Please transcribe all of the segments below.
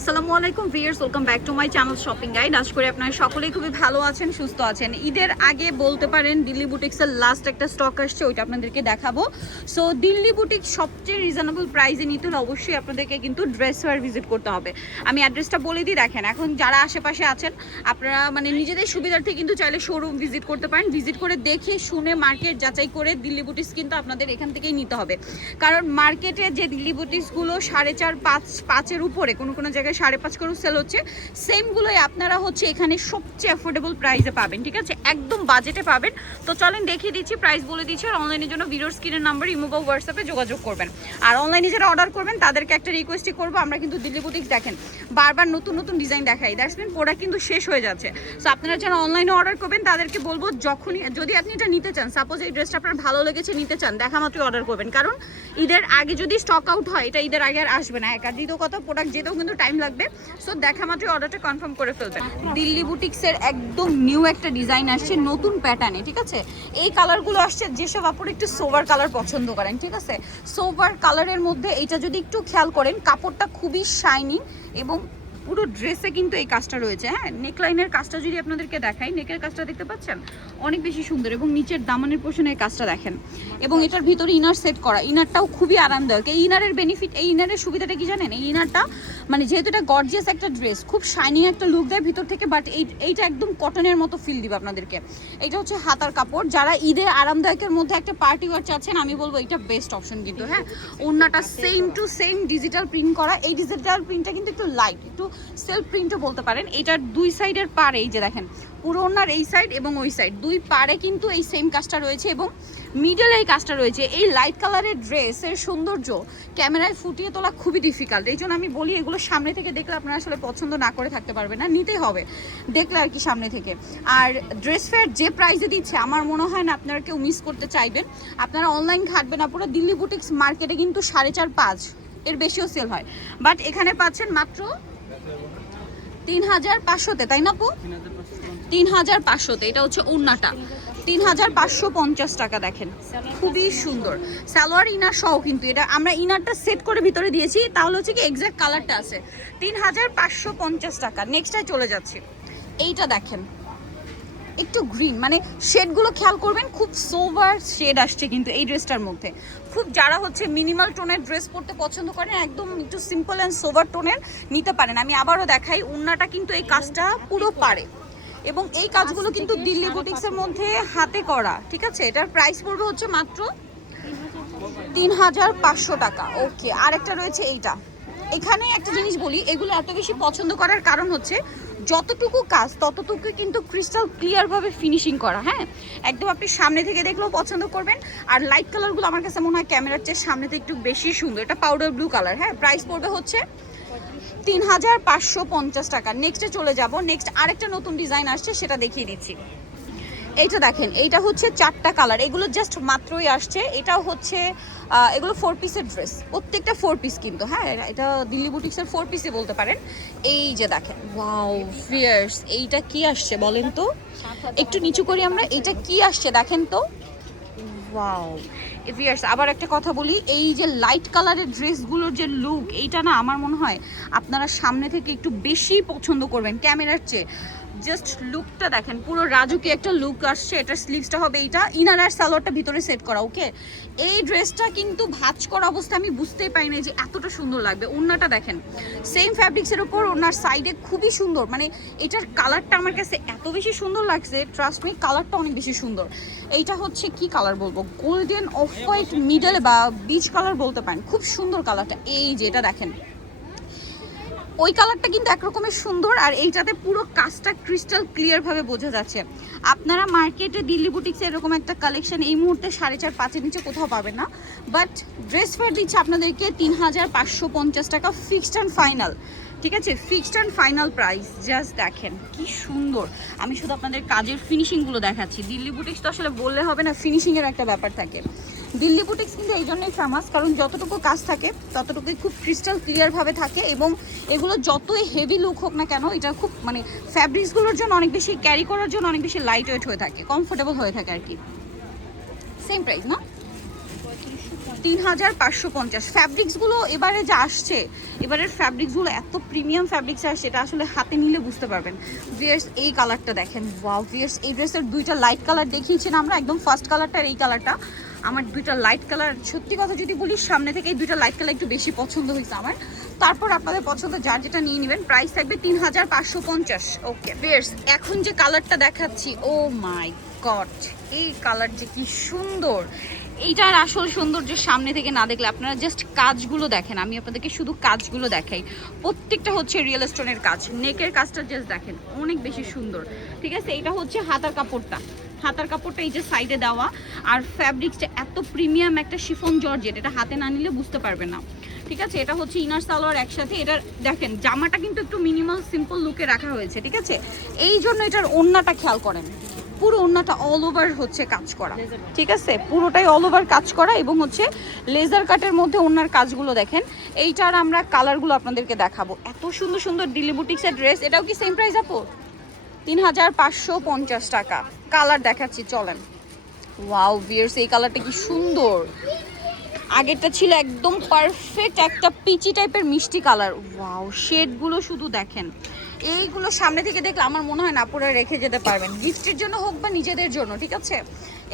আসসালামু আলাইকুম viewers, welcome back to my channel shopping guide. আশা করি আপনারা সকলেই খুবই ভালো আছেন, সুস্থ আছেন। ঈদের আগে বলতে পারেন দিল্লি বুটিক্সের লাস্ট একটা স্টক আসছে, ওইটা আপনাদেরকে দেখাবো। সো দিল্লি বুটিক সবচেয়ে রিজনেবল প্রাইসে নিতে হলে অবশ্যই আপনাদেরকে কিন্তু ড্রেস ওয়্যার ভিজিট করতে হবে। আমি অ্যাড্রেসটা বলে দিই, দেখেন এখন যারা আশেপাশে আছেন আপনারা মানে নিজেদের সুবিধার্থে কিন্তু চাইলে শোরুম ভিজিট করতে পারেন। ভিজিট করে দেখে শুনে মার্কেট যাচাই করে দিল্লি বুটিক্স কিন্তু আপনাদের এখান থেকেই নিতে হবে, কারণ মার্কেটে যে দিল্লি বুটিক্সগুলো 4.5-5-5-এর উপরে, কোনো কোনো জায়গায় 5.5 করেও সেল হচ্ছে, সেমগুলোই আপনারা হচ্ছে এখানে সবচেয়ে অ্যাফোর্ডেবল প্রাইসে পাবেন। ঠিক আছে, একদম বাজেটে পাবেন। তো চলেন দেখিয়ে দিচ্ছি, প্রাইস বলে দিচ্ছি। আর অনলাইনের জন্য ভিডিওর স্ক্রিনের নাম্বার ইমো বা হোয়াটসঅ্যাপে যোগাযোগ করবেন। আর অনলাইনে যারা অর্ডার করবেন তাদেরকে একটা রিকোয়েস্টই করবো, আমরা কিন্তু দিল্লি বুটিক্স দেখেন বারবার নতুন নতুন ডিজাইন দেখাই, দ্যাটস মিন প্রোডাক্ট কিন্তু শেষ হয়ে যাচ্ছে। সো আপনারা যারা অনলাইনে অর্ডার করবেন তাদেরকে বলবো, যখনই যদি আপনি এটা নিতে চান, সাপোজ এই ড্রেসটা আপনার ভালো লেগেছে নিতে চান, দেখা মাত্রই অর্ডার করবেন, কারণ ঈদের আগে যদি স্টক আউট হয় এটা ঈদের আগে আর আসবে না। এক আর দ্বিতীয় কথা, প্রোডাক্ট যেতেও কিন্তু টাইম লাগবে। সো দেখা মাত্রই অর্ডারটা কনফার্ম করে ফেলবেন। দিল্লি বুটিক্সের একদম নিউ একটা ডিজাইন আসছে নতুন প্যাটার্নে। ঠিক আছে, এই কালারগুলো আসছে যেসব আপনারা একটু সোভার কালার পছন্দ করেন। ঠিক আছে, সোভার কালারের মধ্যে এটা যদি একটু খেয়াল করেন, কাপড়টা খুবই শাইনি এবং পুরো ড্রেসে কিন্তু এই কাজটা রয়েছে। হ্যাঁ, নেকলাইনের কাজটা যদি আপনাদেরকে দেখাই, নেকের কাজটা দেখতে পাচ্ছেন অনেক বেশি সুন্দর, এবং নিচের দামানের পোর্শনে এই কাজটা দেখেন, এবং এটার ভিতরে ইনার সেট করা। ইনারটাও খুবই আরামদায়ক। এই ইনারের বেনিফিট, এই ইনারের সুবিধাটা কি জানেন? এই ইনারটা মানে যেহেতু এটা গর্জিয়াস একটা ড্রেস, খুব শাইনি একটা লুক দেয় ভিতর থেকে, বাট এইটা একদম কটনের মতো ফিল দিবে আপনাদেরকে। এটা হচ্ছে হাতার কাপড়। যারা ঈদে আরামদায়কের মধ্যে একটা পার্টি ওয়্যার চাচ্ছেন, আমি বলবো এটা বেস্ট অপশন কিন্তু। হ্যাঁ, ওড়নাটা same to same digital print করা। এই ডিজিটাল প্রিন্টটা কিন্তু একটু লাইট, একটু সেলফ প্রিন্টও বলতে পারেন। এটার দুই সাইডের পাড়ে এই যে দেখেন, পুরো ওড়নার এই সাইড এবং ওই সাইড দুই পাড়ে কিন্তু এই সেম কাজটা রয়েছে, এবং মিডলে এই কাজটা রয়েছে। এই লাইট কালারের ড্রেসের সৌন্দর্য ক্যামেরায় ফুটিয়ে তোলা খুবই ডিফিকাল্ট। এই জন্য আমি বলি, এগুলো সামনে থেকে দেখলে আপনারা আসলে পছন্দ না করে থাকতে পারবেন না, নিতেই হবে দেখলে আর কি সামনে থেকে। আর ড্রেস ফেয়ার যে প্রাইসে দিচ্ছে, আমার মনে হয় না আপনারা কেউ মিস করতে চাইবেন। আপনারা অনলাইন ঘাটবেন না, পুরো দিল্লি বুটিক্স মার্কেটে কিন্তু 4.5-5 এর বেশিও সেল হয়, বাট এখানে পাচ্ছেন মাত্র 3,500-তে, তাই না আপু? 3,500-তে। এটা হচ্ছে ওড়নাটা 3,550 টাকা। দেখেন খুবই সুন্দর সালোয়ার ইনার সহ, কিন্তু এটা আমরা ইনারটা সেট করে ভিতরে দিয়েছি, তাহলে হচ্ছে কি এক্সাক্ট কালারটা আছে। 3,550 টাকা। নেক্সটটায় চলে যাচ্ছি, এইটা দেখেন একটু গ্রিন, মানে শেডগুলো খেয়াল করবেন, খুব সোভার শেড আসছে কিন্তু এই ড্রেসটার মধ্যে। খুব যারা হচ্ছে মিনিমাল টোনের ড্রেস পরতে পছন্দ করেন, একদম একটু সিম্পল অ্যান্ড সোভার টোনের নিতে পারেন। আমি আবারও দেখাই, ওড়নাটা কিন্তু এই কাজটা পুরো পারে, এবং এই কাজগুলো কিন্তু দিল্লি বুটিক্সের মধ্যে হাতে করা। ঠিক আছে, এটার প্রাইস পড়বে হচ্ছে মাত্র 3,500 টাকা। ওকে, আরেকটা রয়েছে এইটা। এখানে একটা জিনিস বলি, এগুলো এত বেশি পছন্দ করার কারণ হচ্ছে যতটুকু কাজ ততটুকু কিন্তু ক্রিস্টাল ক্লিয়ারভাবে ফিনিশিং করা। হ্যাঁ, একদম আপনি সামনে থেকে দেখলেও পছন্দ করবেন। আর লাইট কালারগুলো আমার কাছে মনে হয় ক্যামেরার চেয়ে সামনে থেকে একটু বেশি সুন্দর। এটা পাউডার ব্লু কালার। হ্যাঁ, প্রাইস পড়বে হচ্ছে 3,550 টাকা। নেক্সটে চলে যাব। নেক্সট আরেকটা নতুন ডিজাইন আসছে, সেটা দেখিয়ে দিচ্ছি। এইটা দেখেন, এইটা হচ্ছে 4টা কালার, এগুলো জাস্ট মাত্রই আসছে। এটাও হচ্ছে এগুলো 4 পিসের ড্রেস, প্রত্যেকটা 4 পিস কিন্তু। হ্যাঁ, এটা দিল্লি বুটিক্সের 4 পিসই বলতে পারেন। এই যে দেখেন, ওয়াও ফিয়ার্স, এইটা কি আসছে বলেন তো? একটু নিচু করি আমরা, এইটা কি আসছে দেখেন তো। ওয়াও ভিউয়ার্স, আবার একটা কথা বলি, এই যে লাইট কালারের ড্রেসগুলোর যে লুক, এইটা না আমার মনে হয় আপনারা সামনে থেকে একটু বেশি পছন্দ করবেন ক্যামেরার চেয়ে। জাস্ট লুকটা দেখেন, পুরো রাজুকে একটা লুক আসছে। এটার স্লিভসটা হবে এইটা, ইনার আর সালোয়ারটা ভিতরে সেট করা। ওকে, এই ড্রেসটা কিন্তু ভাঁজ করা অবস্থা আমি বুঝতেই পারি না যে এতটা সুন্দর লাগবে। ওড়নাটা দেখেন সেম ফ্যাব্রিক্সের উপর, ওড়নার সাইডে খুবই সুন্দর, মানে এটার কালারটা আমার কাছে এত বেশি সুন্দর লাগছে, ট্রাস্ট মি কালারটা অনেক বেশি সুন্দর। এইটা হচ্ছে কি কালার বলবো, গোল্ডেন অফ হোয়াইট মিডল বা বিচ কালার বলতে পারেন, খুব সুন্দর কালারটা। এই যে এটা দেখেন, ওই কালারটা কিন্তু একরকমের সুন্দর, আর এইটাতে পুরো কাজটা ক্রিস্টাল ক্লিয়ার ভাবে বোঝা যাচ্ছে। আপনারা মার্কেটে দিল্লি বুটিক্সে এরকম একটা কালেকশন এই মুহূর্তে 4.5-5-এর নিচে কোথাও পাবেন না, বাট ড্রেস ফেয়ার দিচ্ছে আপনাদেরকে 3,550 টাকা ফিক্সড অ্যান্ড ফাইনাল। ঠিক আছে, fixed and final price. Just দেখেন কি সুন্দর। আমি শুধু আপনাদের কাজের ফিনিশিংগুলো দেখাচ্ছি। দিল্লি বুটিক্স তো আসলে বললে হবে না, ফিনিশিংয়ের একটা ব্যাপার থাকে। দিল্লি বুটিক্স কিন্তু এই জন্যই ফেমাস, কারণ যতটুকু কাজ থাকে ততটুকুই খুব ক্রিস্টাল ক্লিয়ারভাবে থাকে, এবং এগুলো যতই হেভি লুক হোক না কেন, এটা খুব মানে ফ্যাব্রিক্সগুলোর জন্য অনেক বেশি ক্যারি করার জন্য অনেক বেশি লাইট ওয়েট হয়ে থাকে, কমফোর্টেবল হয়ে থাকে আর কি। সেম প্রাইস না? 3,550। ফ্যাব্রিক্সগুলো এবারে যা আসছে, এবারের ফ্যাব্রিক্সগুলো এত প্রিমিয়াম ফ্যাব্রিক্স আসছে, এটা আসলে হাতে নিলে বুঝতে পারবেন। ভিয়ার্স এই কালারটা দেখেন, ওয়াও ভিয়ার্স, এই ড্রেসের দুইটা লাইট কালার দেখিয়েছি না আমরা, একদম ফার্স্ট কালারটা আর এই কালারটা। আমার দুইটা লাইট কালার, সত্যি কথা যদি বলি সামনে থেকে এই দুইটা লাইট কালার একটু বেশি পছন্দ হয়েছে আমার। তারপর আপনাদের পছন্দ যার যেটা নিয়ে নেবেন। প্রাইস থাকবে 3,550। ওকে ভিয়ার্স, এখন যে কালারটা দেখাচ্ছি, ও মাই গড, এই কালার যে কি সুন্দর। এইটার আসল সৌন্দর্য সামনে থেকে না দেখলে, আপনারা জাস্ট কাজগুলো দেখেন, আমি আপনাদেরকে শুধু কাজগুলো দেখাই। প্রত্যেকটা হচ্ছে রিয়েল স্টোনের কাজ, নেকের কাজটা জাস্ট দেখেন, অনেক বেশি সুন্দর। ঠিক আছে, এটা হচ্ছে হাতার কাপড়টা, হাতার কাপড়টা এই যে সাইডে দেওয়া, আর ফ্যাব্রিক্সটা এত প্রিমিয়াম একটা শিফন জর্জেট, এটা হাতে না নিলে বুঝতে পারবে না। ঠিক আছে, এটা হচ্ছে ইনার সালোয়ার একসাথে। এটা দেখেন জামাটা কিন্তু একটু মিনিমাল সিম্পল লুকে রাখা হয়েছে, ঠিক আছে। এই জন্য এটার ওড়নাটা খেয়াল করেন, পুরো ওড়নাটা অল ওভার হচ্ছে কাজ করা, ঠিক আছে, পুরোটাই অল ওভার কাজ করা, এবং হচ্ছে লেজার কাটের মধ্যে ওড়নার কাজগুলো দেখেন। এইটার আমরা কালারগুলো আপনাদেরকে দেখাবো, এত সুন্দর সুন্দর দিল্লি বুটিক্সের ড্রেস। এটাও কি সেম প্রাইস আপু? 3,550 টাকা। কালার দেখাচ্ছি চলেন। ওয়াও ভিয়ার্স, এই কালারটা কি সুন্দর। আগেরটা ছিল একদম পারফেক্ট একটা পিচি টাইপের মিষ্টি কালার। ওয়াও, শেডগুলো শুধু দেখেন, এইগুলো সামনে থেকে দেখলে আমার মনে হয় না পরে রেখে যেতে পারবেন, গিফটের জন্য হোক বা নিজেদের জন্য, ঠিক আছে।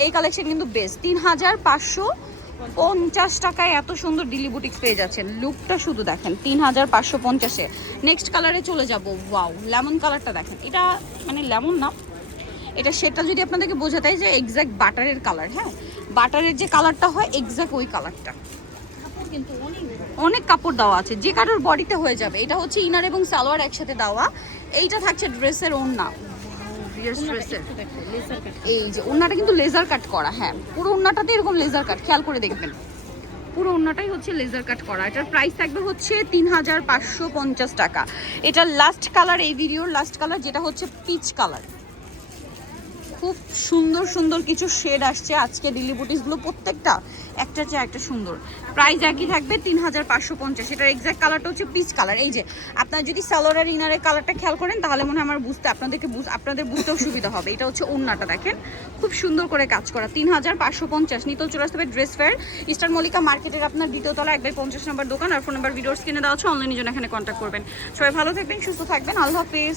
এই কালেকশন কিন্তু বেস্ট। 3,550 টাকায় এত সুন্দর দিল্লি বুটিক্স পেয়ে যাচ্ছেন। লুকটা শুধু দেখেন, 3,550-এ। নেক্সট কালারে চলে যাব। ওয়াও, লেমন কালারটা দেখেন, এটা মানে লেমন না, এটা সেটা যদি আপনাদেরকে বোঝাতে যে এক্স্যাক্ট বাটারের কালার, হ্যাঁ বাটারের যে কালারটা হয় এক্স্যাক্ট ওই কালারটা। কিন্তু অনেক কাপড় দেওয়া আছে, যে কারোর বডিতে হয়ে যাবে। এটা হচ্ছে ইনার এবং সালোয়ার একসাথে দেওয়া। এইটা থাকছে ড্রেসের ওড়না, ড্রেসের এই যে ওড়নাটা কিন্তু লেজার কাট করা, হ্যাঁ পুরো ওড়নাটাতে এরকম লেজার কাট, খেয়াল করে দেখবেন পুরো ওড়নাটাই হচ্ছে লেজার কাট করা। এটার প্রাইস থাকবে হচ্ছে 3,550 টাকা। এটার লাস্ট কালার, এই ভিডিওর লাস্ট কালার, যেটা হচ্ছে পিচ কালার। খুব সুন্দর সুন্দর কিছু শেড আসছে আজকে দিল্লি বুটিক্সগুলো, প্রত্যেকটা একটা চেয়ে একটা সুন্দর। প্রাইস একই থাকবে 3,550। এটার এক্স্যাক্ট কালারটা হচ্ছে পিচ কালার। এই যে আপনারা যদি সালোয়ার আর ইনারের কালারটা খেয়াল করেন তাহলে মনে হয় আমার আপনাদের বুঝতেও সুবিধা হবে। এটা হচ্ছে ওড়নাটা দেখেন, খুব সুন্দর করে কাজ করা। 3,550। নিতল চলে আসতে হবে ড্রেস ফেয়ার, ইস্টার্ন মল্লিকা মার্কেটের আপনার দ্বিতীয় তলা 1/50 নম্বর দোকান। আর ফোন নাম্বার ভিডিওর স্ক্রিনে দেওয়া আছে, অনলাইনের জন্য এখানে কন্ট্যাক্ট করবেন। সবাই ভালো থাকবেন, সুস্থ থাকবেন, আল্লাহ হাফেজ।